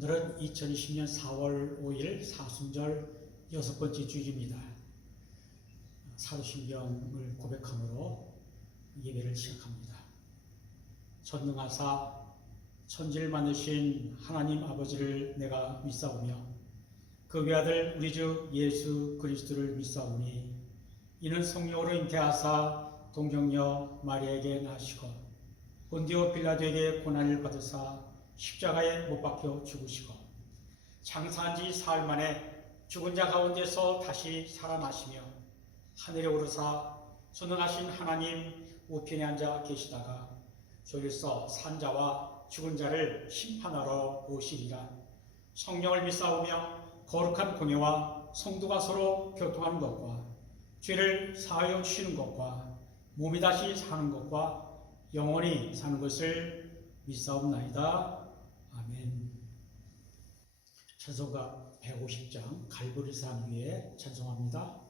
오늘은 2020년 4월 5일 사순절 6번째 주일입니다. 사도신경을 고백함으로 예배를 시작합니다. 전능하사 천지를 만드신 하나님 아버지를 내가 믿사오며 그 외아들 우리 주 예수 그리스도를 믿사오니 이는 성령으로 잉태하사 동정녀 마리아에게 나시고 본디오 빌라도에게 고난을 받으사 십자가에 못 박혀 죽으시고 장사한 지 사흘 만에 죽은 자 가운데서 다시 살아나시며 하늘에 오르사 전능하신 하나님 우편에 앉아 계시다가 저기서 산 자와 죽은 자를 심판하러 오시리라. 성령을 믿사오며 거룩한 공예와 성도가 서로 교통하는 것과 죄를 사하여 주시는 것과 몸이 다시 사는 것과 영원히 사는 것을 믿사옵나이다. 아멘. 찬송가 150장 갈보리산 위에 찬송합니다.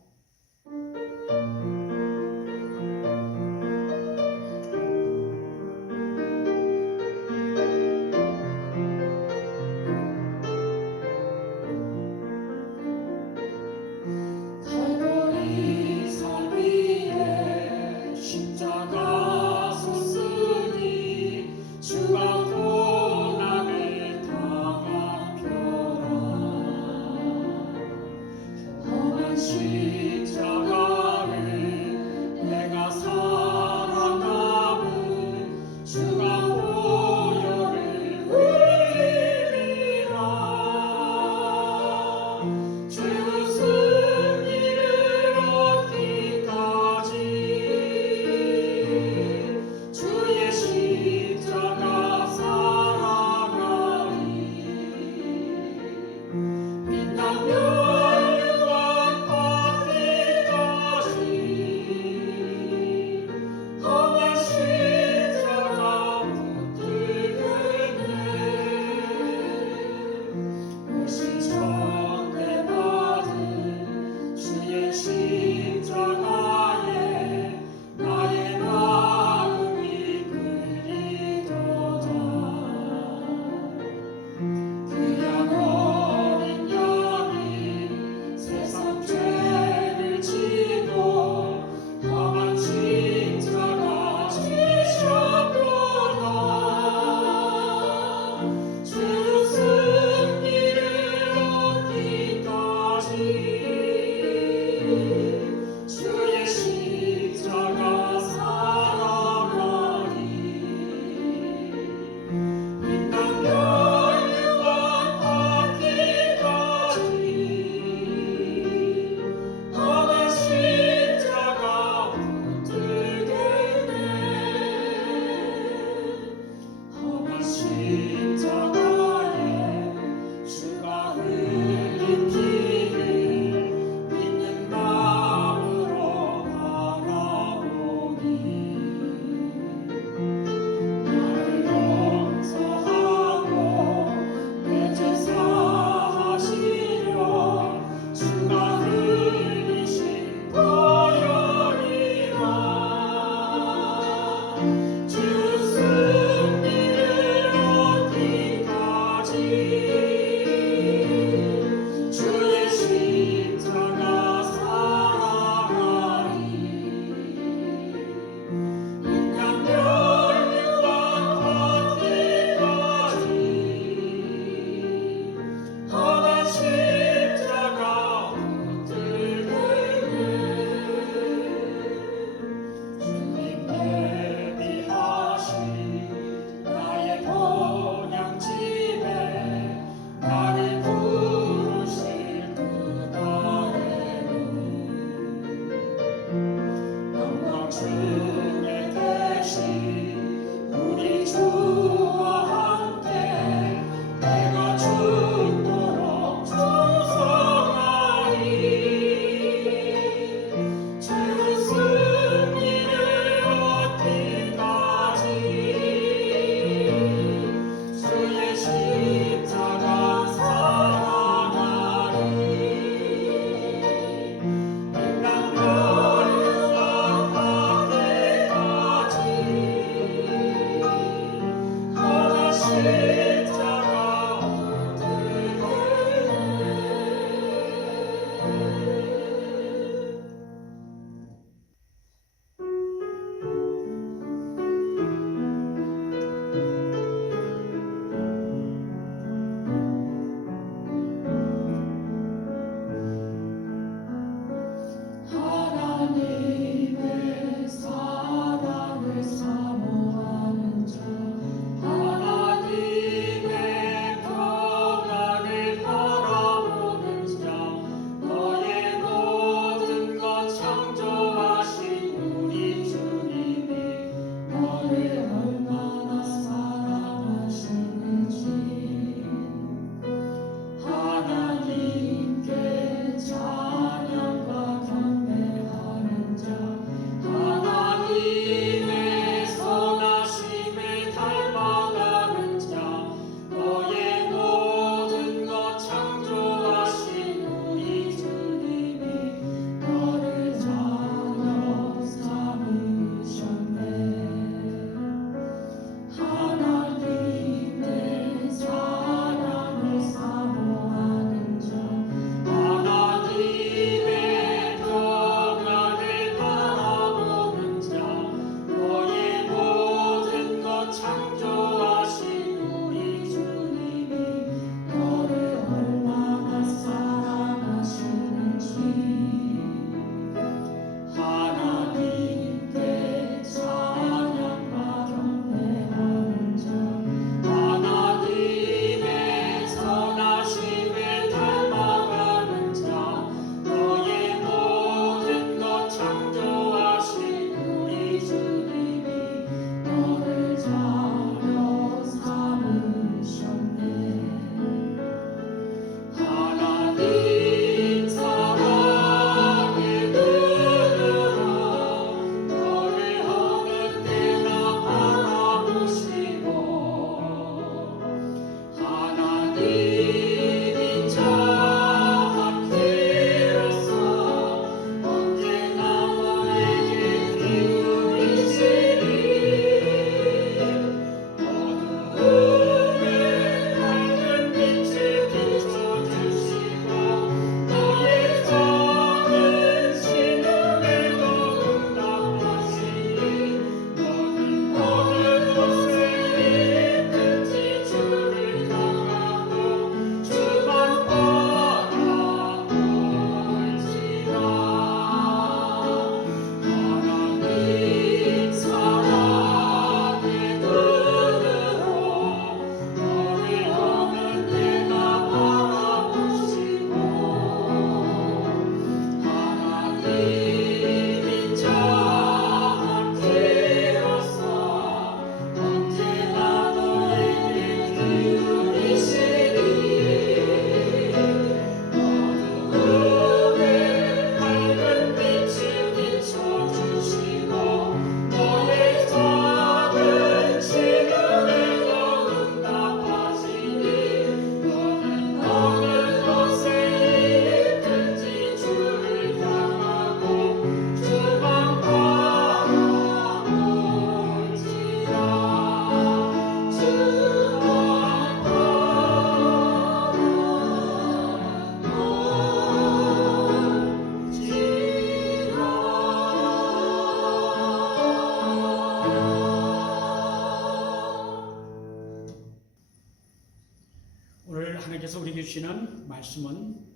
하나님께서 우리에게 주시는 말씀은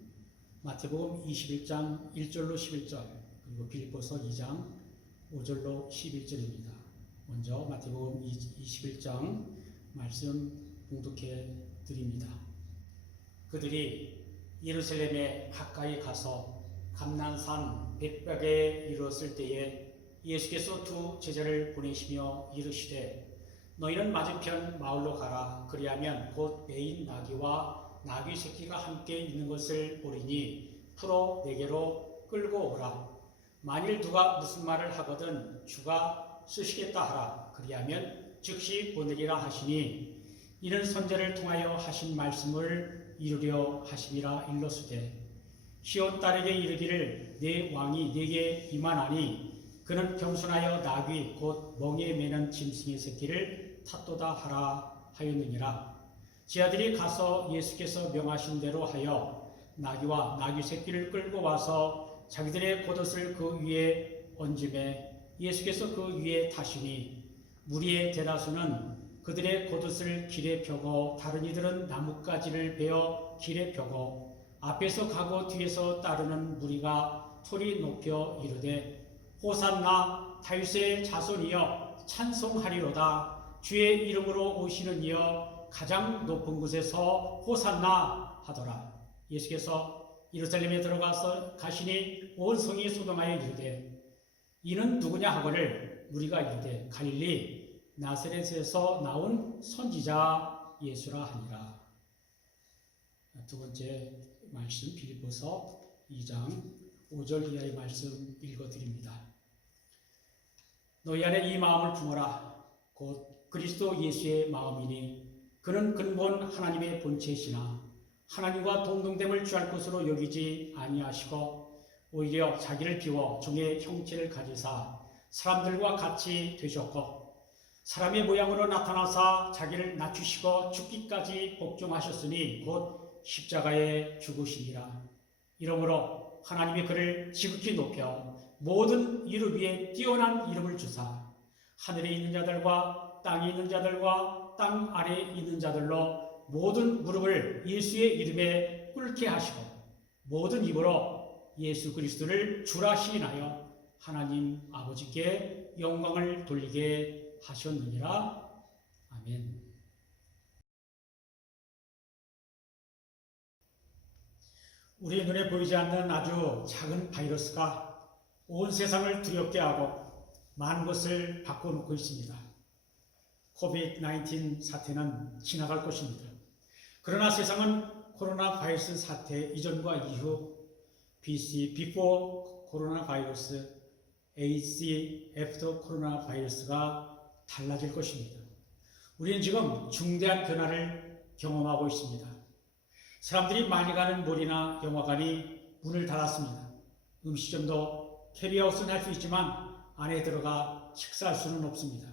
마태복음 21장 1절로 11절 그리고 빌립보서 2장 5절로 11절입니다. 먼저 마태복음 21장 말씀 봉독해 드립니다. 그들이 예루살렘에 가까이 가서 감난산 벳박에 이르렀을 때에 예수께서 두 제자를 보내시며 이르시되 너희는 맞은편 마을로 가라. 그리하면 곧 매인 나귀와 나귀 새끼가 함께 있는 것을 보리니 풀어 내게로 끌고 오라. 만일 누가 무슨 말을 하거든 주가 쓰시겠다 하라. 그리하면 즉시 보내리라 하시니 이는 선지자를 통하여 하신 말씀을 이루려 하심이라 일러스되 시온 딸에게 이르기를 내 왕이 네게 임하나니 그는 겸손하여 나귀 곧 멍에 매는 짐승의 새끼를 탓도다 하라 하였느니라. 제 아들이 가서 예수께서 명하신 대로 하여 나귀와 나귀 새끼를 끌고 와서 자기들의 겉옷을 그 위에 얹음에 예수께서 그 위에 타시니 무리의 대다수는 그들의 겉옷을 길에 펴고 다른 이들은 나뭇가지를 베어 길에 펴고 앞에서 가고 뒤에서 따르는 무리가 소리 높여 이르되 호산나 다윗의 자손이여 찬송하리로다. 주의 이름으로 오시는 이여 가장 높은 곳에서 호산나 하더라. 예수께서 예루살렘에 들어가서 가시니 온 성이 소동하여 이르되 이는 누구냐 하거늘 무리가 이르되 갈릴리 나사렛에서 나온 선지자 예수라 하니라. 두 번째 말씀 빌립보서 2장 5절 이하의 말씀 읽어드립니다. 너희 안에 이 마음을 품어라. 곧 그리스도 예수의 마음이니 그는 근본 하나님의 본체시나 하나님과 동등됨을 취할 것으로 여기지 아니하시고 오히려 자기를 비워 종의 형체를 가지사 사람들과 같이 되셨고 사람의 모양으로 나타나사 자기를 낮추시고 죽기까지 복종하셨으니 곧 십자가에 죽으시니라. 이러므로 하나님이 그를 지극히 높여 모든 이름 위에 뛰어난 이름을 주사 하늘에 있는 자들과 땅에 있는 자들과 땅 아래에 있는 자들로 모든 무릎을 예수의 이름에 꿇게 하시고 모든 입으로 예수 그리스도를 주라 시인하여 하나님 아버지께 영광을 돌리게 하셨느니라. 아멘. 우리 눈에 보이지 않는 아주 작은 바이러스가 온 세상을 두렵게 하고 많은 것을 바꿔놓고 있습니다. 코비드-19 사태는 지나갈 것입니다. 그러나 세상은 코로나 바이러스 사태 이전과 이후 BC, Before 코로나 바이러스, AC, After 코로나 바이러스가 달라질 것입니다. 우리는 지금 중대한 변화를 경험하고 있습니다. 사람들이 많이 가는 몰이나 영화관이 문을 닫았습니다. 음식점도 캐리아웃은 할 수 있지만 안에 들어가 식사할 수는 없습니다.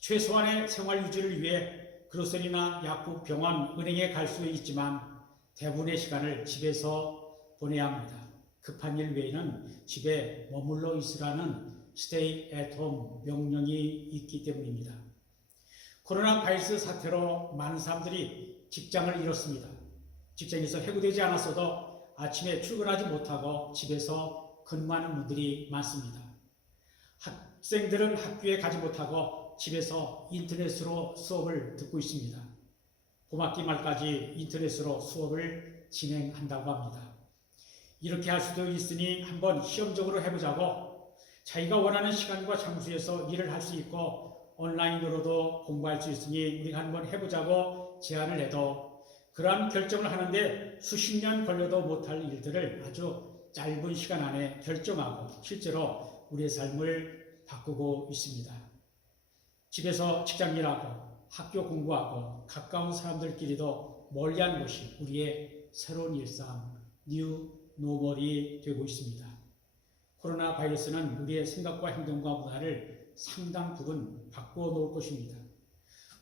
최소한의 생활 유지를 위해 그로서리나 약국, 병원, 은행에 갈 수 있지만 대부분의 시간을 집에서 보내야 합니다. 급한 일 외에는 집에 머물러 있으라는 Stay at home 명령이 있기 때문입니다. 코로나 바이러스 사태로 많은 사람들이 직장을 잃었습니다. 직장에서 해고되지 않았어도 아침에 출근하지 못하고 집에서 근무하는 분들이 많습니다. 학생들은 학교에 가지 못하고 집에서 인터넷으로 수업을 듣고 있습니다. 봄학기 말까지 인터넷으로 수업을 진행한다고 합니다. 이렇게 할 수도 있으니 한번 시험적으로 해보자고 자기가 원하는 시간과 장소에서 일을 할 수 있고 온라인으로도 공부할 수 있으니 우리가 한번 해보자고 제안을 해도 그러한 결정을 하는데 수십 년 걸려도 못할 일들을 아주 짧은 시간 안에 결정하고 실제로 우리의 삶을 바꾸고 있습니다. 집에서 직장 일하고 학교 공부하고 가까운 사람들끼리도 멀리한 것이 우리의 새로운 일상, 뉴 노멀이 되고 있습니다. 코로나 바이러스는 우리의 생각과 행동과 문화를 상당 부분 바꾸어 놓을 것입니다.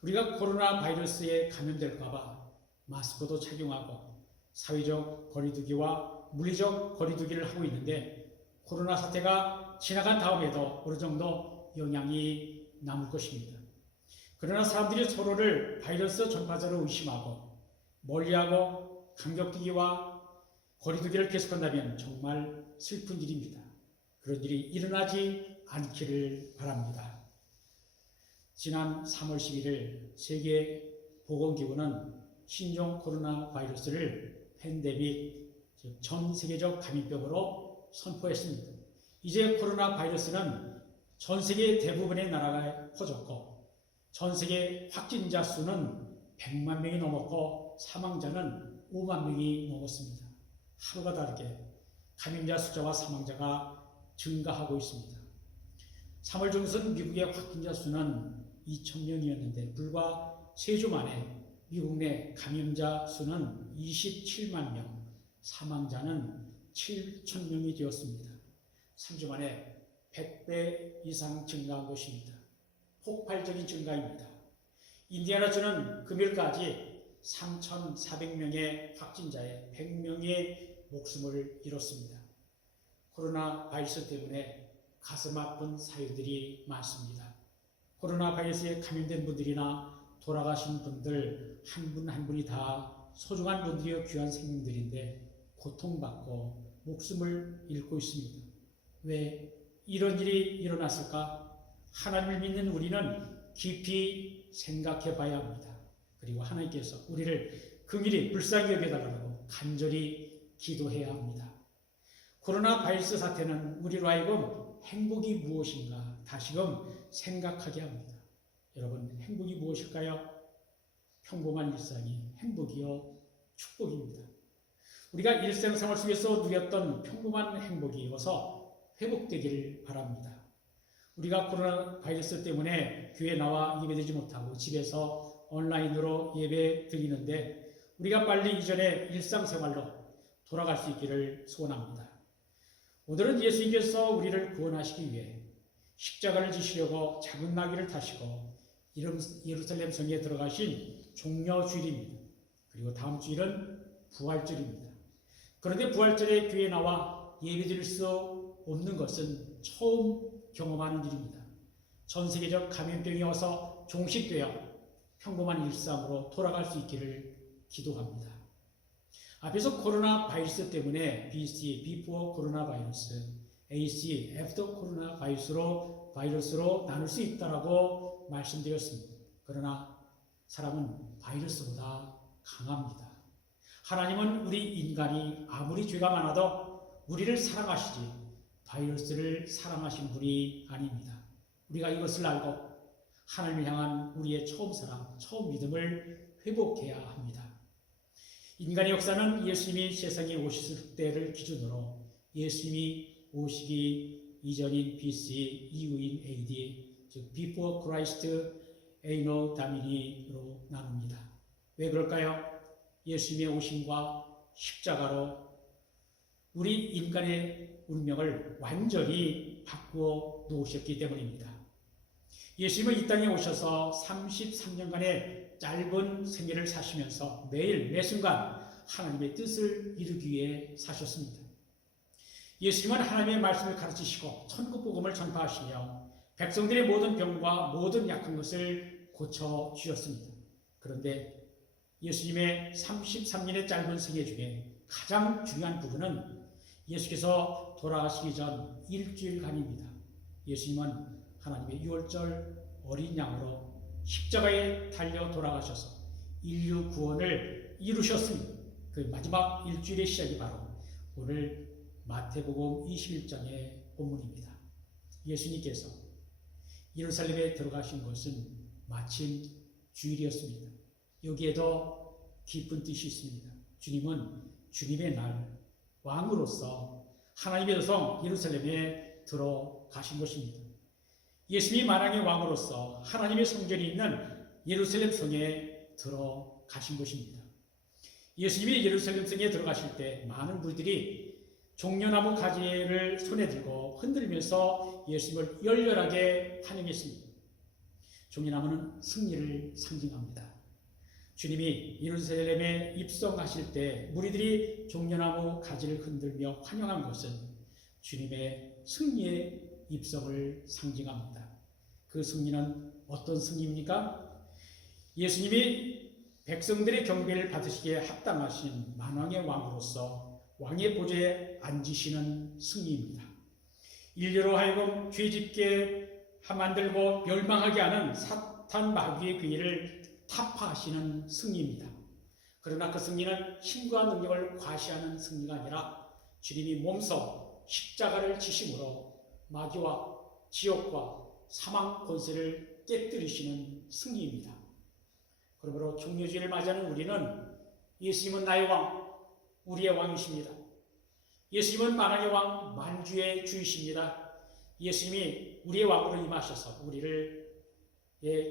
우리가 코로나 바이러스에 감염될까 봐 마스크도 착용하고 사회적 거리두기와 물리적 거리두기를 하고 있는데 코로나 사태가 지나간 다음에도 어느 정도 영향이 남을 것입니다. 그러나 사람들이 서로를 바이러스 전파자로 의심하고 멀리하고 간격두기와 거리두기를 계속한다면 정말 슬픈 일입니다. 그런 일이 일어나지 않기를 바랍니다. 지난 3월 11일 세계보건기구는 신종 코로나 바이러스를 팬데믹, 즉 전 세계적 감염병으로 선포했습니다. 이제 코로나 바이러스는 전 세계 대부분의 나라가 퍼졌고 전 세계 확진자 수는 100만 명이 넘었고 사망자는 5만 명이 넘었습니다. 하루가 다르게 감염자 숫자와 사망자가 증가하고 있습니다. 3월 중순 미국의 확진자 수는 2,000명이었는데 불과 3주 만에 미국 내 감염자 수는 27만 명, 사망자는 7,000명이 되었습니다. 3주 만에 100배 이상 증가한 것입니다. 폭발적인 증가입니다. 인디애나주는 금요일까지 3,400명의 확진자에 100명의 목숨을 잃었습니다. 코로나 바이러스 때문에 가슴 아픈 사유들이 많습니다. 코로나 바이러스에 감염된 분들이나 돌아가신 분들 한 분 한 분이 다 소중한 분들이요 귀한 생명들인데 고통받고 목숨을 잃고 있습니다. 왜 이런 일이 일어났을까? 하나님을 믿는 우리는 깊이 생각해 봐야 합니다. 그리고 하나님께서 우리를 긍휼히 불쌍히 여겨달라고 간절히 기도해야 합니다. 코로나 바이러스 사태는 우리로 하여금 행복이 무엇인가 다시금 생각하게 합니다. 여러분, 행복이 무엇일까요? 평범한 일상이 행복이요 축복입니다. 우리가 일상생활 속에서 누렸던 평범한 행복이 이어서 회복되기를 바랍니다. 우리가 코로나 바이러스 때문에 교회에 나와 예배드리지 못하고 집에서 온라인으로 예배 드리는데 우리가 빨리 이전의 일상생활로 돌아갈 수 있기를 소원합니다. 오늘은 예수님께서 우리를 구원하시기 위해 십자가를 지시려고 작은 나귀를 타시고 예루살렘 성에 들어가신 종려주일입니다. 그리고 다음 주일은 부활절입니다. 그런데 부활절에 교회에 나와 예배드릴 수 없는 것은 처음 경험하는 일입니다. 전 세계적 감염병이 와서 종식되어 평범한 일상으로 돌아갈 수 있기를 기도합니다. 앞에서 코로나 바이러스 때문에 BC, Before 코로나 바이러스, AC, After 코로나 바이러스로 나눌 수 있다라고 말씀드렸습니다. 그러나 사람은 바이러스보다 강합니다. 하나님은 우리 인간이 아무리 죄가 많아도 우리를 사랑하시지 바이러스를 사랑하신 분이 아닙니다. 우리가 이것을 알고 하나님을 향한 우리의 처음 사랑, 처음 믿음을 회복해야 합니다. 인간의 역사는 예수님이 세상에 오셨을 때를 기준으로 예수님이 오시기 이전인 BC, 이후인 AD, 즉 Before Christ, Anno Domini로 나눕니다. 왜 그럴까요? 예수님의 오심과 십자가로 우리 인간의 운명을 완전히 바꾸어 놓으셨기 때문입니다. 예수님은 이 땅에 오셔서 33년간의 짧은 생애를 사시면서 매일 매순간 하나님의 뜻을 이루기 위해 사셨습니다. 예수님은 하나님의 말씀을 가르치시고 천국 복음을 전파하시며 백성들의 모든 병과 모든 약한 것을 고쳐주셨습니다. 그런데 예수님의 33년의 짧은 생애 중에 가장 중요한 부분은 예수께서 돌아가시기 전 일주일간입니다. 예수님은 하나님의 유월절 어린 양으로 십자가에 달려 돌아가셔서 인류 구원을 이루셨습니다. 그 마지막 일주일의 시작이 바로 오늘 마태복음 21장의 본문입니다. 예수님께서 예루살렘에 들어가신 것은 마침 주일이었습니다. 여기에도 깊은 뜻이 있습니다. 주님은 주님의 날 왕으로서 하나님의 도성 예루살렘에 들어가신 것입니다. 예수님이 만왕의 왕으로서 하나님의 성전이 있는 예루살렘 성에 들어가신 것입니다. 예수님이 예루살렘 성에 들어가실 때 많은 분들이 종려나무 가지를 손에 들고 흔들면서 예수님을 열렬하게 환영했습니다. 종려나무는 승리를 상징합니다. 주님이 예루살렘에 입성하실 때 무리들이 종려나무 가지를 흔들며 환영한 것은 주님의 승리의 입성을 상징합니다. 그 승리는 어떤 승리입니까? 예수님이 백성들의 경배를 받으시기에 합당하신 만왕의 왕으로서 왕의 보좌에 앉으시는 승리입니다. 인류로 하여금 죄짓게 만들고 멸망하게 하는 사탄 마귀의 그 일을 타파하시는 승리입니다. 그러나 그 승리는 힘과 능력을 과시하는 승리가 아니라 주님이 몸소 십자가를 지심으로 마귀와 지옥과 사망 권세를 깨뜨리시는 승리입니다. 그러므로 종료주의를 맞이하는 우리는 예수님은 나의 왕, 우리의 왕이십니다. 예수님은 만왕의 왕, 만주의 주이십니다. 예수님이 우리의 왕으로 임하셔서 우리를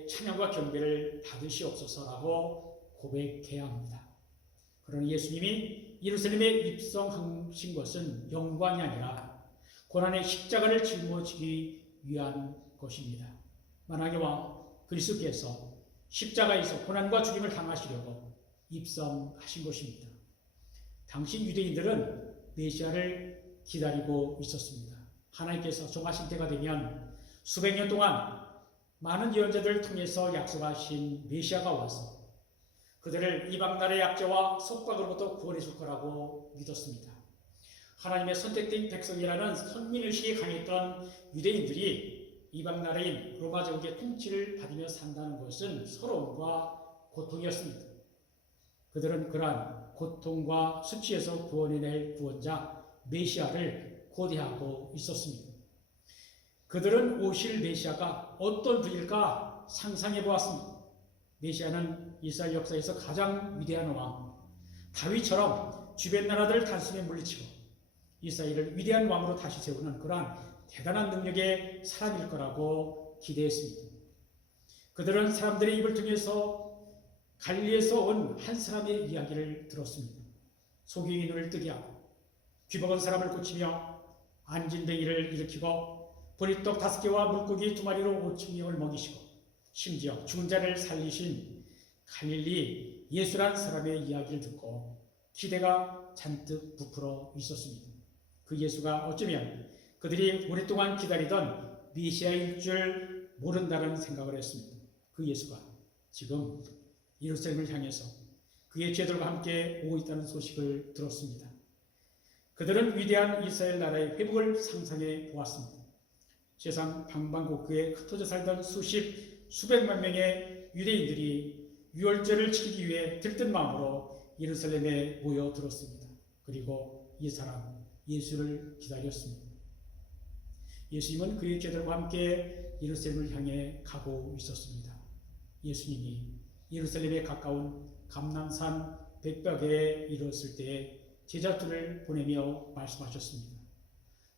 찬양과 경배를 받으시옵소서라고 고백해야 합니다. 그러나 예수님이 예루살렘에 입성하신 것은 영광이 아니라 고난의 십자가를 짊어지기 위한 것입니다. 만왕의 왕 그리스도께서 십자가에서 고난과 죽임을 당하시려고 입성하신 것입니다. 당시 유대인들은 메시아를 기다리고 있었습니다. 하나님께서 정하신 때가 되면 수백 년 동안 많은 예언자들을 통해서 약속하신 메시아가 와서 그들을 이방 나라의 압제와 속박으로부터 구원해 줄 거라고 믿었습니다. 하나님의 선택된 백성이라는 선민의식이 강했던 유대인들이 이방 나라인 로마 제국의 통치를 받으며 산다는 것은 서러움과 고통이었습니다. 그들은 그러한 고통과 수치에서 구원해낼 구원자 메시아를 고대하고 있었습니다. 그들은 오실 메시아가 어떤 분일까 상상해 보았습니다. 메시아는 이스라엘 역사에서 가장 위대한 왕, 다윗처럼 주변 나라들을 단숨에 물리치고 이스라엘을 위대한 왕으로 다시 세우는 그러한 대단한 능력의 사람일 거라고 기대했습니다. 그들은 사람들의 입을 통해서 갈리에서 온 한 사람의 이야기를 들었습니다. 속이 눈을 뜨게 하고 귀먹은 사람을 고치며 안진뱅이를 일으키고 보리떡 5개와 물고기 2마리로 5,000명을 먹이시고 심지어 죽은 자를 살리신 갈릴리 예수란 사람의 이야기를 듣고 기대가 잔뜩 부풀어 있었습니다. 그 예수가 어쩌면 그들이 오랫동안 기다리던 메시아일 줄 모른다는 생각을 했습니다. 그 예수가 지금 예루살렘을 향해서 그의 죄들과 함께 오고 있다는 소식을 들었습니다. 그들은 위대한 이스라엘 나라의 회복을 상상해 보았습니다. 세상 방방곡곡에 흩어져 살던 수백만 명의 유대인들이 유월절을 지키기 위해 들뜬 마음으로 예루살렘에 모여들었습니다. 그리고 이 사람 예수를 기다렸습니다. 예수님은 그의 제자들과 함께 예루살렘을 향해 가고 있었습니다. 예수님이 예루살렘에 가까운 감람산 벳벽에 이르렀을 때에 제자들을 보내며 말씀하셨습니다.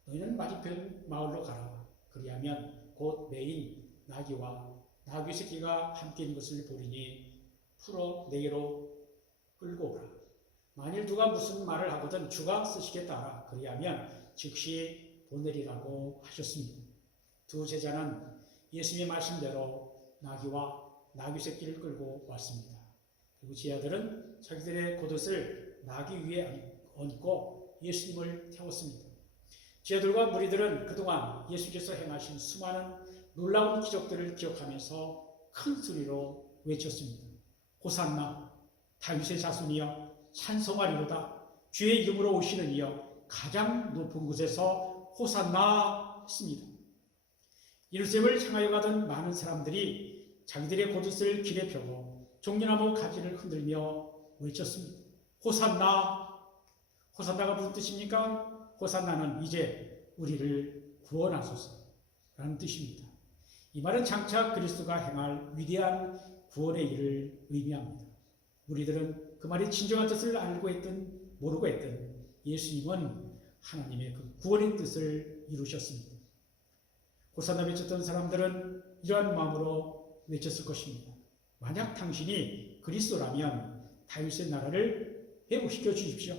너희는 맞은편 마을로 가라. 그리하면 곧 매일 나귀와 나귀 새끼가 함께 있는 것을 보리니 풀어 내게로 끌고 오라. 만일 누가 무슨 말을 하거든 주가 쓰시겠다 하라. 그리하면 즉시 보내리라고 하셨습니다. 두 제자는 예수님의 말씀대로 나귀와 나귀 새끼를 끌고 왔습니다. 그리고 제자들은 자기들의 겉옷을 나귀 위에 얹고 예수님을 태웠습니다. 제자들과 무리들은 그동안 예수께서 행하신 수많은 놀라운 기적들을 기억하면서 큰 소리로 외쳤습니다. 호산나 다윗의 자손이여 찬송하리로다. 주의 이름으로 오시는 이여 가장 높은 곳에서 호산나 했습니다. 예루살렘을 향하여 가던 많은 사람들이 자기들의 겉옷을 길에 펴고 종려나무 가지를 흔들며 외쳤습니다. 호산나! 호산나가 무슨 뜻입니까? 호산나는 이제 우리를 구원하소서라는 뜻입니다. 이 말은 장차 그리스도가 행할 위대한 구원의 일을 의미합니다. 우리들은 그 말의 진정한 뜻을 알고 있든 모르고 있든 예수님은 하나님의 그 구원의 뜻을 이루셨습니다. 호산나 외쳤던 사람들은 이러한 마음으로 외쳤을 것입니다. 만약 당신이 그리스도라면 다윗의 나라를 회복시켜 주십시오.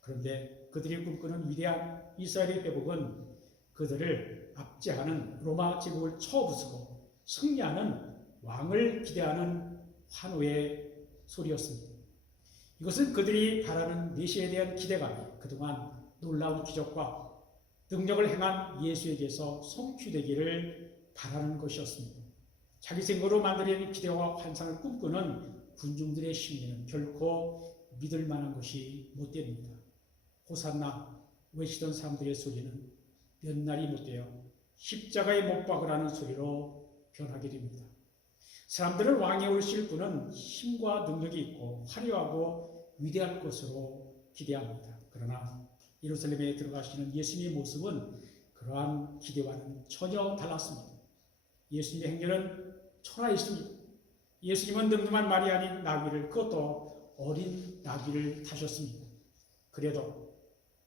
그런데 그들이 꿈꾸는 위대한 이스라엘의 회복은 그들을 압제하는 로마 제국을 쳐부수고 승리하는 왕을 기대하는 환호의 소리였습니다. 이것은 그들이 바라는 메시아에 대한 기대감이 그동안 놀라운 기적과 능력을 행한 예수에게서 성취되기를 바라는 것이었습니다. 자기 생각으로 만들어낸 기대와 환상을 꿈꾸는 군중들의 심리는 결코 믿을 만한 것이 못 됩니다. 호산나 외치던 사람들의 소리는 몇 날이 못 되어 십자가에 못 박으라는 소리로 변하게 됩니다. 사람들은 왕에 오실 분은 힘과 능력이 있고 화려하고 위대할 것으로 기대합니다. 그러나 예루살렘에 들어가시는 예수님의 모습은 그러한 기대와는 전혀 달랐습니다. 예수님의 행렬은 초라했습니다. 예수님은 늠름한 말이 아닌 나귀를, 그것도 어린 나귀를 타셨습니다. 그래도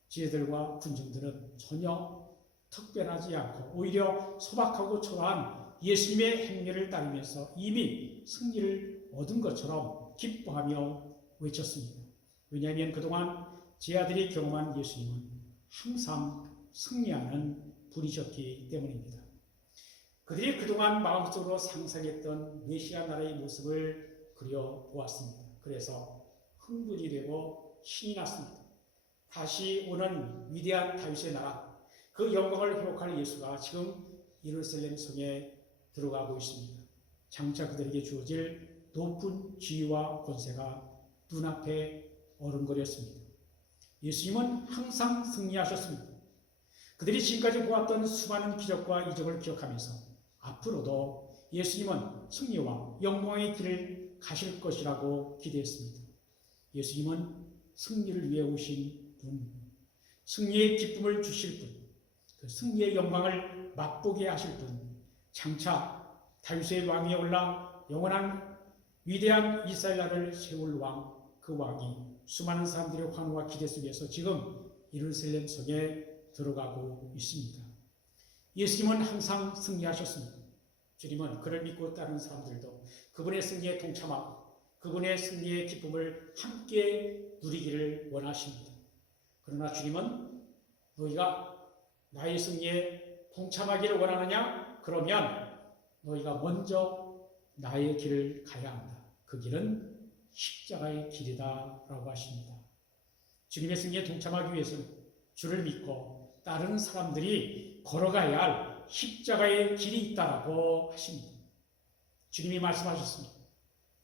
제자들과 군중들은 전혀 특별하지 않고 오히려 소박하고 초라한 예수님의 행렬을 따르면서 이미 승리를 얻은 것처럼 기뻐하며 외쳤습니다. 왜냐하면 그동안 제 아들이 경험한 예수님은 항상 승리하는 분이셨기 때문입니다. 그들이 그동안 마음속으로 상상했던 메시아 나라의 모습을 그려보았습니다. 그래서 흥분이 되고 신이 났습니다. 다시 오는 위대한 다윗의 나라, 그 영광을 회복할 예수가 지금 예루살렘 성에 들어가고 있습니다. 장차 그들에게 주어질 높은 지위와 권세가 눈앞에 어른거렸습니다. 예수님은 항상 승리하셨습니다. 그들이 지금까지 보았던 수많은 기적과 이적을 기억하면서 앞으로도 예수님은 승리와 영광의 길을 가실 것이라고 기대했습니다. 예수님은 승리를 위해 오신 분, 승리의 기쁨을 주실 분, 그 승리의 영광을 맛보게 하실 분, 장차 다윗의 왕위에 올라 영원한 위대한 이스라엘 나라를 세울 왕, 그 왕이 수많은 사람들의 환호와 기대 속에서 지금 예루살렘 성에 들어가고 있습니다. 예수님은 항상 승리하셨습니다. 주님은 그를 믿고 따르는 사람들도 그분의 승리에 동참하고 그분의 승리의 기쁨을 함께 누리기를 원하십니다. 그러나 주님은 너희가 나의 승리에 동참하기를 원하느냐? 그러면 너희가 먼저 나의 길을 가야 한다. 그 길은 십자가의 길이다 라고 하십니다. 주님의 승리에 동참하기 위해서는 주를 믿고 따르는 사람들이 걸어가야 할 십자가의 길이 있다라고 하십니다. 주님이 말씀하셨습니다.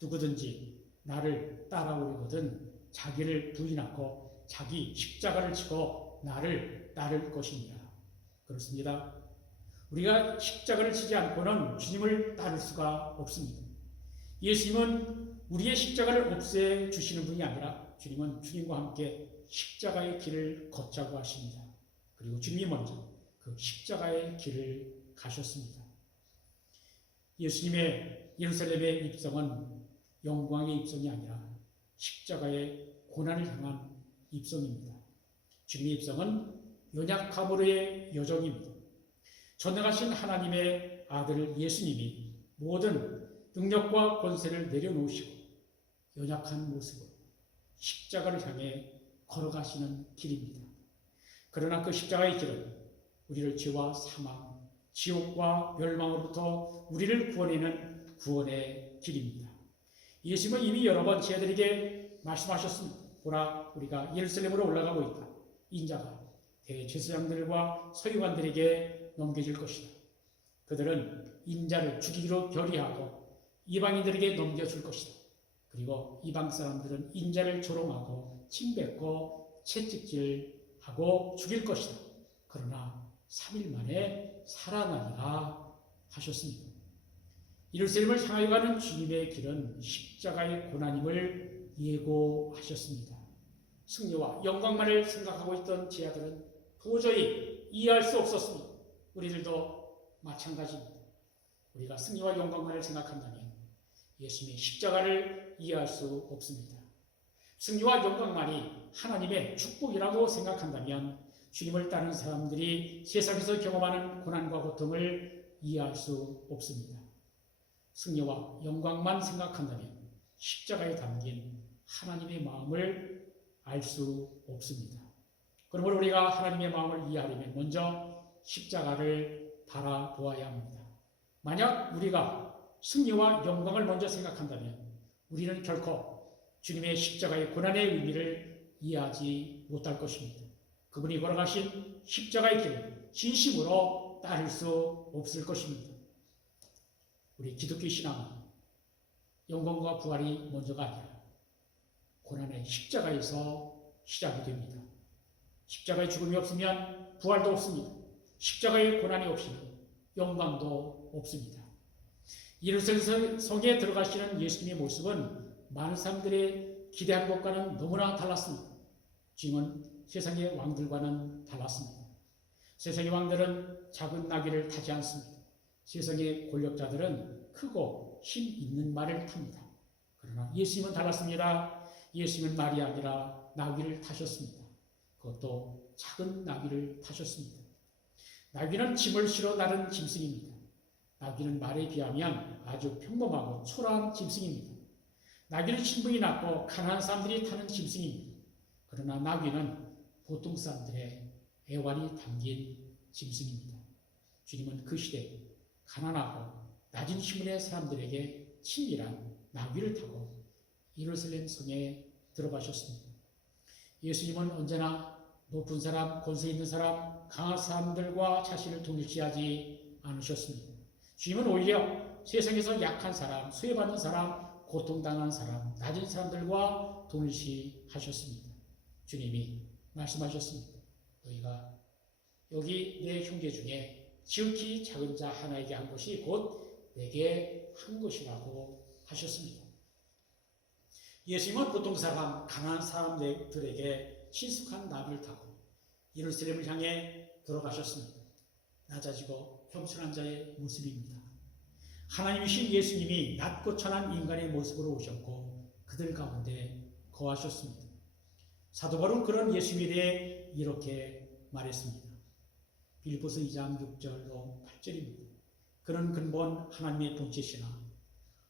누구든지 나를 따라오려거든 자기를 부인하고 자기 십자가를 지고 나를 따를 것이니라. 그렇습니다. 우리가 십자가를 지지 않고는 주님을 따를 수가 없습니다. 예수님은 우리의 십자가를 없애 주시는 분이 아니라 주님은 주님과 함께 십자가의 길을 걷자고 하십니다. 그리고 주님이 먼저 그 십자가의 길을 가셨습니다. 예수님의 예루살렘의 입성은 영광의 입성이 아니라 십자가의 고난을 향한 입성입니다. 주님의 입성은 연약함으로의 여정입니다. 전능하신 하나님의 아들 예수님이 모든 능력과 권세를 내려놓으시고 연약한 모습으로 십자가를 향해 걸어가시는 길입니다. 그러나 그 십자가의 길은 우리를 죄와 사망, 지옥과 멸망으로부터 우리를 구원하는 구원의 길입니다. 예수님은 이미 여러 번 제자들에게 말씀하셨습니다. 보라, 우리가 예루살렘으로 올라가고 있다. 인자가 대제사장들과 서기관들에게 넘겨질 것이다. 그들은 인자를 죽이기로 결의하고 이방인들에게 넘겨줄 것이다. 그리고 이방 사람들은 인자를 조롱하고 침뱉고 채찍질하고 죽일 것이다. 그러나 3일 만에 살아나리라 하셨습니다. 예루살렘을 향하여 가는 주님의 길은 십자가의 고난임을 예고하셨습니다. 승리와 영광만을 생각하고 있던 제자들은 도저히 이해할 수 없었습니다. 우리들도 마찬가지입니다. 우리가 승리와 영광만을 생각한다면 예수님의 십자가를 이해할 수 없습니다. 승리와 영광만이 하나님의 축복이라고 생각한다면 주님을 따르는 사람들이 세상에서 경험하는 고난과 고통을 이해할 수 없습니다. 승리와 영광만 생각한다면 십자가에 담긴 하나님의 마음을 알 수 없습니다. 그러므로 우리가 하나님의 마음을 이해하려면 먼저 십자가를 바라보아야 합니다. 만약 우리가 승리와 영광을 먼저 생각한다면 우리는 결코 주님의 십자가의 고난의 의미를 이해하지 못할 것입니다. 그분이 걸어가신 십자가의 길을 진심으로 따를 수 없을 것입니다. 우리 기독교 신앙은 영광과 부활이 먼저가 아니라 고난의 십자가에서 시작이 됩니다. 십자가의 죽음이 없으면 부활도 없습니다. 십자가의 고난이 없으면 영광도 없습니다. 예루살렘 성에 들어가시는 예수님의 모습은 많은 사람들의 기대한 것과는 너무나 달랐습니다. 주님은 세상의 왕들과는 달랐습니다. 세상의 왕들은 작은 나귀를 타지 않습니다. 세상의 권력자들은 크고 힘 있는 말을 탑니다. 그러나 예수님은 달랐습니다. 예수님은 말이 아니라 나귀를 타셨습니다. 그것도 작은 나귀를 타셨습니다. 나귀는 짐을 실어 나른 짐승입니다. 나귀는 말에 비하면 아주 평범하고 초라한 짐승입니다. 나귀는 신분이 낮고 가난한 사람들이 타는 짐승입니다. 그러나 나귀는 보통 사람들의 애환이 담긴 짐승입니다. 주님은 그 시대에 가난하고 낮은 신분의 사람들에게 친밀한 나귀를 타고 예루살렘 성에 들어가셨습니다. 예수님은 언제나 높은 사람, 권세 있는 사람, 강한 사람들과 자신을 동일시하지 않으셨습니다. 주님은 오히려 세상에서 약한 사람, 수혜받는 사람, 고통당한 사람, 낮은 사람들과 동일시하셨습니다. 주님이 말씀하셨습니다. 너희가 여기 내 형제 중에 지극히 작은 자 하나에게 한 것이 곧 내게 한 것이라고 하셨습니다. 예수님은 보통 사람, 가난한 사람들에게 친숙한 나귀를 타고 예루살렘을 향해 들어가셨습니다. 낮아지고 겸손한 자의 모습입니다. 하나님이신 예수님이 낮고 천한 인간의 모습으로 오셨고 그들 가운데 거하셨습니다. 사도 바울은 그런 예수님에 대해 이렇게 말했습니다. 빌립보서 2장 6절로 8절입니다. 그는 근본 하나님의 본체시나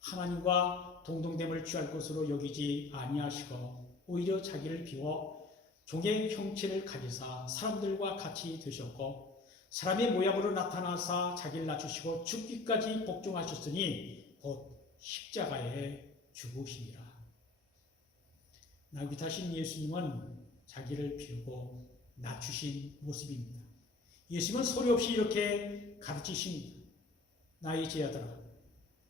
하나님과 동등됨을 취할 것으로 여기지 아니하시고 오히려 자기를 비워 종의 형체를 가지사 사람들과 같이 되셨고 사람의 모양으로 나타나사 자기를 낮추시고 죽기까지 복종하셨으니 곧 십자가에 죽으시니라. 나귀 타신 예수님은 자기를 비우고 낮추신 모습입니다. 예수님은 소리 없이 이렇게 가르치십니다. 나의 제자들아,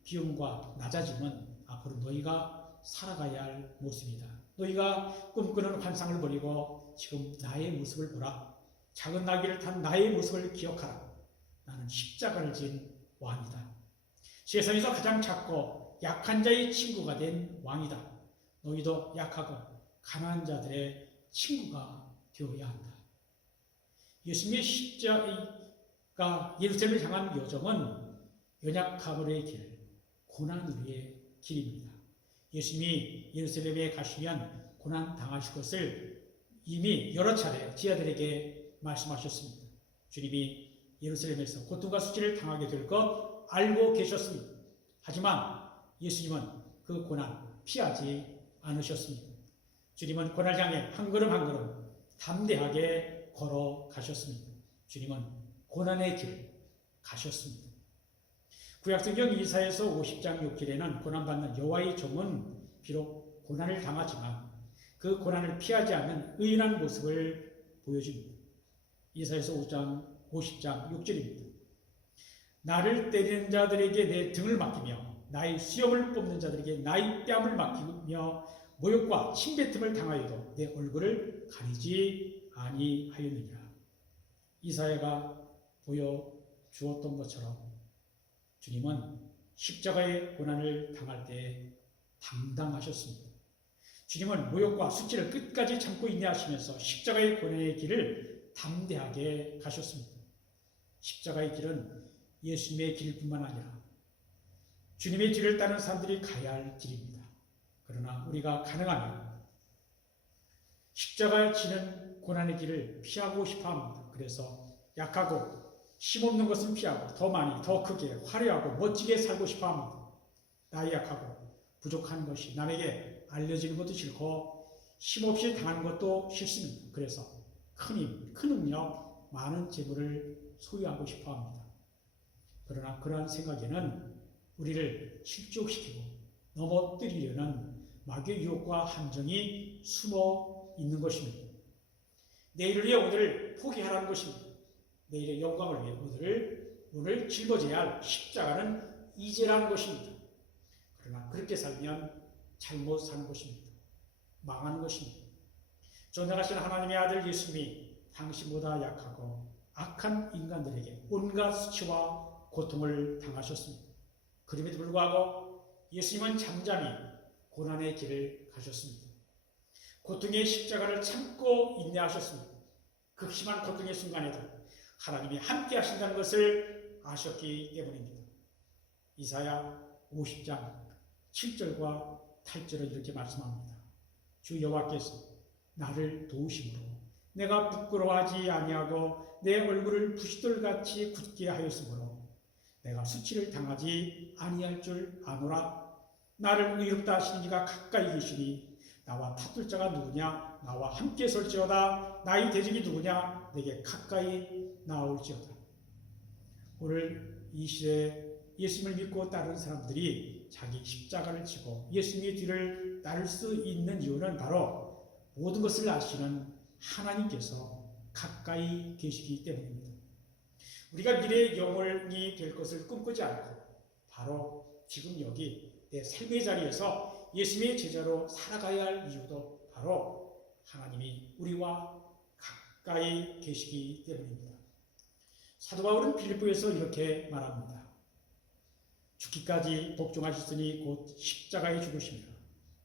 비움과 낮아짐은 앞으로 너희가 살아가야 할 모습이다. 너희가 꿈꾸는 환상을 버리고 지금 나의 모습을 보라. 작은 나귀를 탄 나의 모습을 기억하라. 나는 십자가를 진 왕이다. 세상에서 가장 작고 약한 자의 친구가 된 왕이다. 너희도 약하고 가난한 자들의 친구가 되어야 한다. 예수님의 십자가 예루살렘을 향한 여정은 연약함의 길, 고난 위의 길입니다. 예수님이 예루살렘에 가시면 고난 당하실 것을 이미 여러 차례 제자들에게 말씀하셨습니다. 주님이 예루살렘에서 고통과 수치를 당하게 될 것 알고 계셨습니다. 하지만 예수님은 그 고난 피하지 않으셨습니다. 주님은 고난을 향해 한 걸음 한 걸음 담대하게 걸어가셨습니다. 주님은 고난의 길 가셨습니다. 구약성경 이사야서 50장 6절에는 고난받는 여호와의 종은 비록 고난을 당하지만 그 고난을 피하지 않는 의인한 모습을 보여줍니다. 이사야서 50장 6절입니다. 나를 때리는 자들에게 내 등을 맡기며 나의 수염을 뽑는 자들에게 나의 뺨을 맡기며 모욕과 침뱉음을 당하여도 내 얼굴을 가리지 아니하였느니라. 이사야가 보여주었던 것처럼 주님은 십자가의 고난을 당할 때 당당하셨습니다. 주님은 모욕과 수치를 끝까지 참고 인내하시면서 십자가의 고난의 길을 담대하게 가셨습니다. 십자가의 길은 예수님의 길뿐만 아니라 주님의 뒤를 따르는 사람들이 가야 할 길입니다. 그러나 우리가 가능하면 십자가 지는 고난의 길을 피하고 싶어 합니다. 그래서 약하고 힘없는 것은 피하고 더 많이, 더 크게, 화려하고 멋지게 살고 싶어 합니다. 나이 약하고 부족한 것이 남에게 알려지는 것도 싫고 힘없이 당하는 것도 싫습니다. 그래서 큰 힘, 큰 능력, 많은 재물을 소유하고 싶어 합니다. 그러나 그러한 생각에는 우리를 실족시키고 넘어뜨리려는 마귀의 유혹과 함정이 숨어 있는 것입니다. 내일을 위해 오늘을 포기하라는 것입니다. 내일의 영광을 위해 오늘 짊어져야 할 십자가는 이제라는 것입니다. 그러나 그렇게 살면 잘못 사는 것입니다. 망하는 것입니다. 존귀하신 하나님의 아들 예수님이 당신보다 약하고 악한 인간들에게 온갖 수치와 고통을 당하셨습니다. 그럼에도 불구하고 예수님은 잠잠히 고난의 길을 가셨습니다. 고통의 십자가를 참고 인내하셨습니다. 극심한 고통의 순간에도 하나님이 함께 하신다는 것을 아셨기 때문입니다. 이사야 50장 7절과 8절은 이렇게 말씀합니다. 주 여호와께서 나를 도우심으로 내가 부끄러워하지 아니하고 내 얼굴을 부싯돌같이 굳게 하였으므로 내가 수치를 당하지 아니할 줄 아노라. 나를 의롭다 하시는 이가 가까이 계시니 나와 다툴 자가 누구냐? 나와 함께 설지어다. 나의 대적이 누구냐? 내게 가까이 나올지어다. 오늘 이 시대에 예수님을 믿고 따르는 사람들이 자기 십자가를 지고 예수님의 뒤를 따를 수 있는 이유는 바로 모든 것을 아시는 하나님께서 가까이 계시기 때문입니다. 우리가 미래의 영혼이 될 것을 꿈꾸지 않고 바로 지금 여기 내 삶의 자리에서 예수님의 제자로 살아가야 할 이유도 바로 하나님이 우리와 가까이 계시기 때문입니다. 사도 바울은 빌립보에서 이렇게 말합니다. 죽기까지 복종하셨으니 곧 십자가에 죽으시며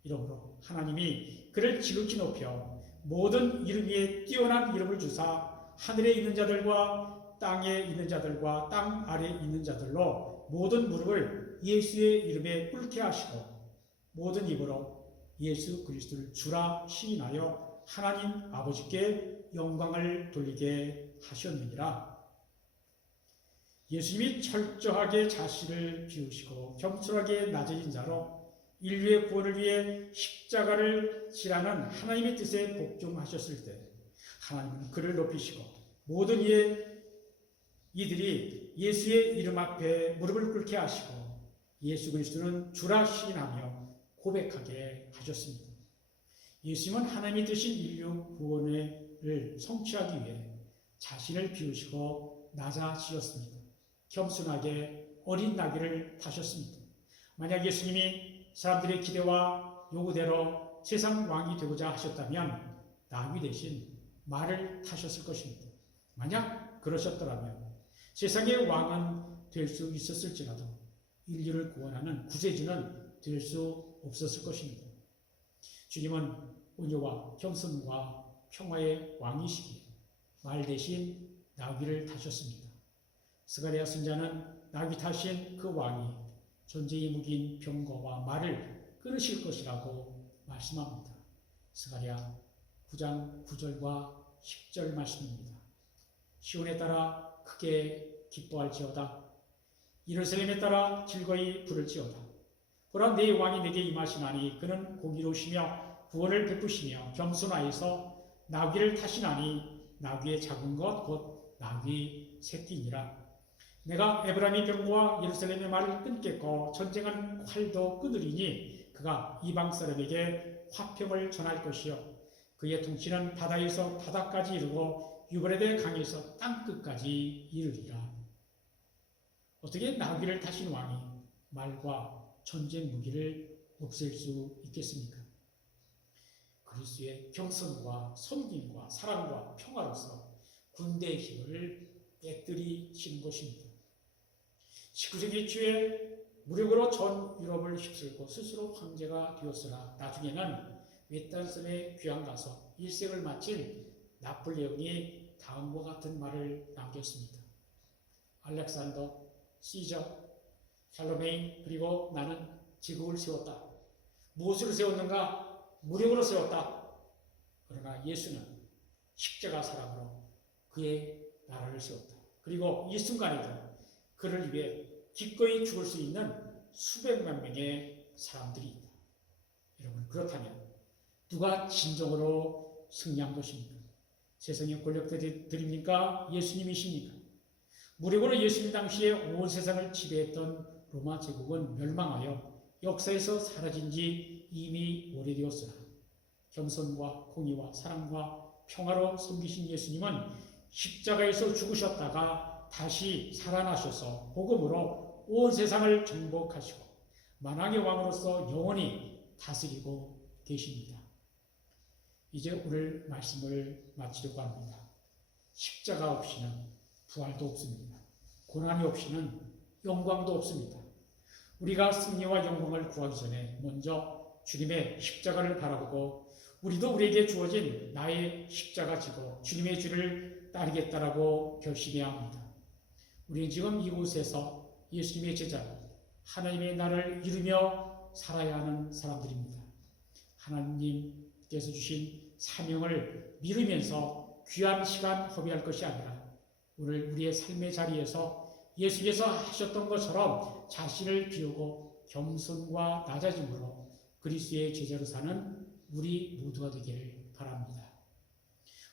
이러므로 하나님이 그를 지극히 높여 모든 이름 위에 뛰어난 이름을 주사 하늘에 있는 자들과 땅에 있는 자들과 땅 아래에 있는 자들로 모든 무릎을 예수의 이름에 꿇게 하시고 모든 입으로 예수 그리스도를 주라 시인하여 하나님 아버지께 영광을 돌리게 하셨느니라. 예수님이 철저하게 자신을 비우시고 겸손하게 낮아진 자로 인류의 구원을 위해 십자가를 지라는 하나님의 뜻에 복종하셨을 때 하나님은 그를 높이시고 모든 이들이 예수의 이름 앞에 무릎을 꿇게 하시고 예수 그리스도는 주라 시인하며 고백하게 하셨습니다. 예수님은 하나님이 뜻인 인류 구원을 성취하기 위해 자신을 비우시고 낮아지셨습니다. 겸손하게 어린 나귀를 타셨습니다. 만약 예수님이 사람들의 기대와 요구대로 세상 왕이 되고자 하셨다면 나귀 대신 말을 타셨을 것입니다. 만약 그러셨더라면 세상의 왕은 될 수 있었을지라도 인류를 구원하는 구세주는 될 수 없었을 것입니다. 주님은 온유와 겸손과 평화의 왕이시기에 말 대신 나귀를 타셨습니다. 스가랴 선지자는 나귀 타신 그 왕이 존재의 무기인 병거와 말을 끊으실 것이라고 말씀합니다. 스가랴 9장 9절과 10절 말씀입니다. 시온에 따라 크게 기뻐할지어다. 예루살렘에 따라 즐거이 부를지어다. 보라 내 왕이 내게 임하시나니 그는 공의로우시며 구원을 베푸시며 겸손하여서 나귀를 타시나니 나귀의 작은 것 곧 나귀 새끼니라. 내가 에브라임의 병거와 예루살렘의 말을 끊겠고 전쟁하는 활도 끊으리니 그가 이방 사람에게 화평을 전할 것이요 그의 통치는 바다에서 바다까지 이르고 유브라데 강에서 땅끝까지 이르리라. 어떻게 나귀를 타신 왕이 말과 전쟁 무기를 없앨 수 있겠습니까? 그리스도의 겸손과 섬김과 사랑과 평화로서 군대의 힘을 빼뜨리신 것입니다. 19세기 초에 무력으로 전 유럽을 휩쓸고 스스로 황제가 되었으나 나중에는 외딴 섬에 귀양 가서 일생을 마친 나폴레옹이 다음과 같은 말을 남겼습니다. 알렉산더, 시저, 살로메인 그리고 나는 제국을 세웠다. 무엇으로 세웠는가? 무력으로 세웠다. 그러나 예수는 십자가 사랑으로 그의 나라를 세웠다. 그리고 이 순간에도 그를 위해 기꺼이 죽을 수 있는 수백만 명의 사람들이 있다. 여러분 그렇다면 누가 진정으로 승리한 것입니까? 세상의 권력들입니까? 예수님이십니까? 무력으로 예수님 당시에 온 세상을 지배했던 로마 제국은 멸망하여 역사에서 사라진 지 이미 오래되었으나 겸손과 공의와 사랑과 평화로 섬기신 예수님은 십자가에서 죽으셨다가 다시 살아나셔서 복음으로 온 세상을 정복하시고 만왕의 왕으로서 영원히 다스리고 계십니다. 이제 오늘 말씀을 마치려고 합니다. 십자가 없이는 부활도 없습니다. 고난이 없이는 영광도 없습니다. 우리가 승리와 영광을 구하기 전에 먼저 주님의 십자가를 바라보고 우리도 우리에게 주어진 나의 십자가 지고 주님의 줄을 따르겠다라고 결심해야 합니다. 우리는 지금 이곳에서 예수님의 제자로 하나님의 나라를 이루며 살아야 하는 사람들입니다. 하나님께서 주신 사명을 미루면서 귀한 시간 허비할 것이 아니라 오늘 우리의 삶의 자리에서 예수께서 하셨던 것처럼 자신을 비우고 겸손과 낮아짐으로 그리스도의 제자로 사는 우리 모두가 되기를 바랍니다.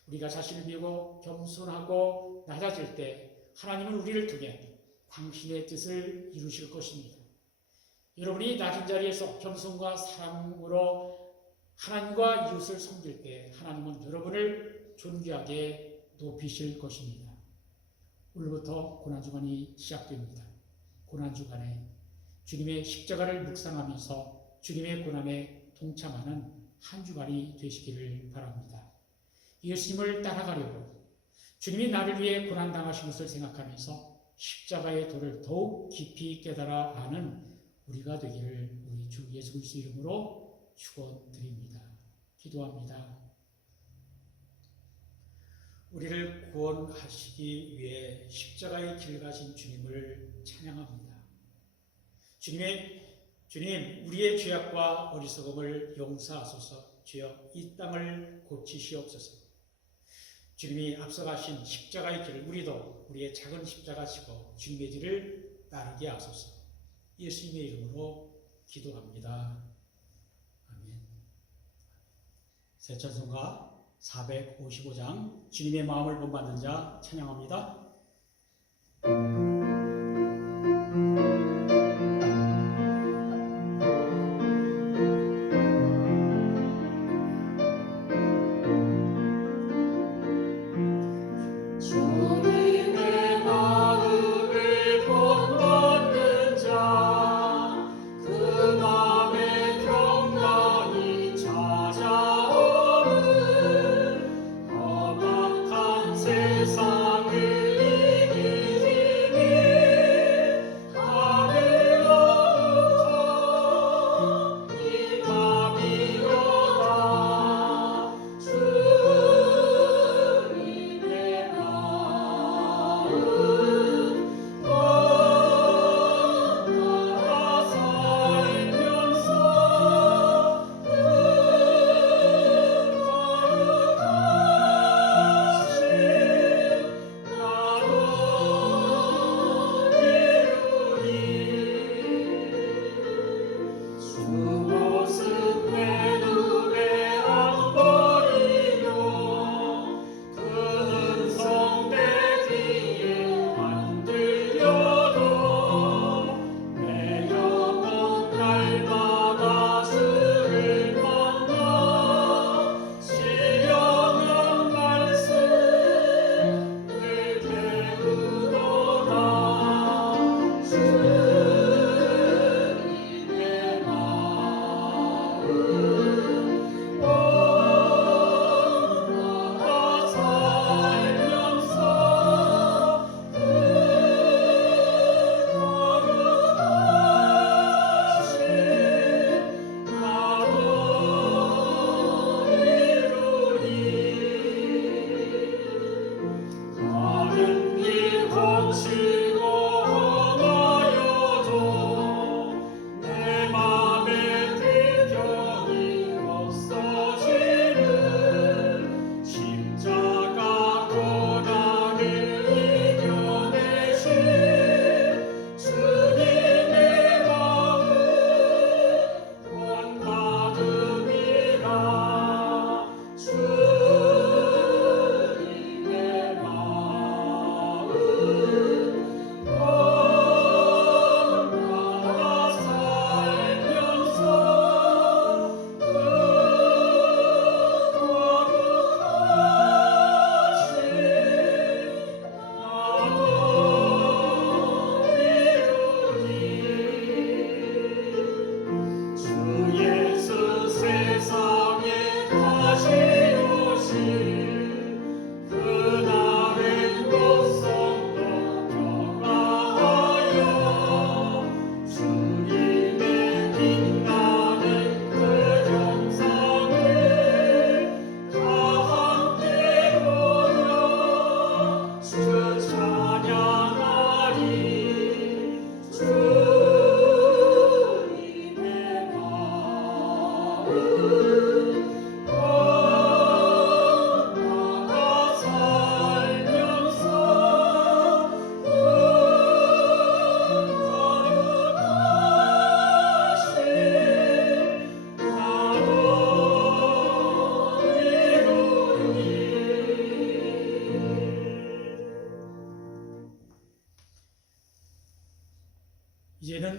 우리가 자신을 비우고 겸손하고 낮아질 때 하나님은 우리를 통해 당신의 뜻을 이루실 것입니다. 여러분이 낮은 자리에서 겸손과 사랑으로 하나님과 이웃을 섬길 때 하나님은 여러분을 존귀하게 높이실 것입니다. 오늘부터 고난주간이 시작됩니다. 고난주간에 주님의 십자가를 묵상하면서 주님의 고난에 동참하는 한 주간이 되시기를 바랍니다. 예수님을 따라가려고 주님이 나를 위해 고난당하신 것을 생각하면서 십자가의 도를 더욱 깊이 깨달아 아는 우리가 되기를 우리 주 예수 그리스도 이름으로 축원드립니다. 기도합니다. 우리를 구원하시기 위해 십자가의 길 가신 주님을 찬양합니다. 주님, 우리의 죄악과 어리석음을 용서하소서. 주여, 이 땅을 고치시옵소서. 주님이 앞서가신 십자가의 길을 우리도 우리의 작은 십자가 지고 주님의 길을 따르게 하소서. 예수님의 이름으로 기도합니다. 아멘. 새 찬송가 455장 주님의 마음을 본받는 자 찬양합니다. 세상을 이기니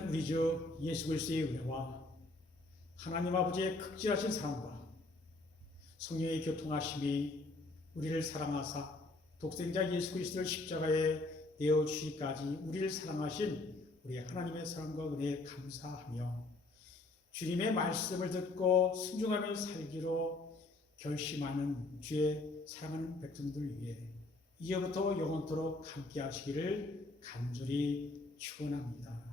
이제는 우리 주 예수 그리스도의 은혜와 하나님 아버지의 극진하신 사랑과 성령의 교통하심이 우리를 사랑하사 독생자 예수 그리스도를 십자가에 내어주시기까지 우리를 사랑하신 우리 하나님의 사랑과 은혜에 감사하며 주님의 말씀을 듣고 순종하며 살기로 결심하는 주의 사랑하는 백성들 위해 이제부터 영원토록 함께 하시기를 간절히 축원합니다.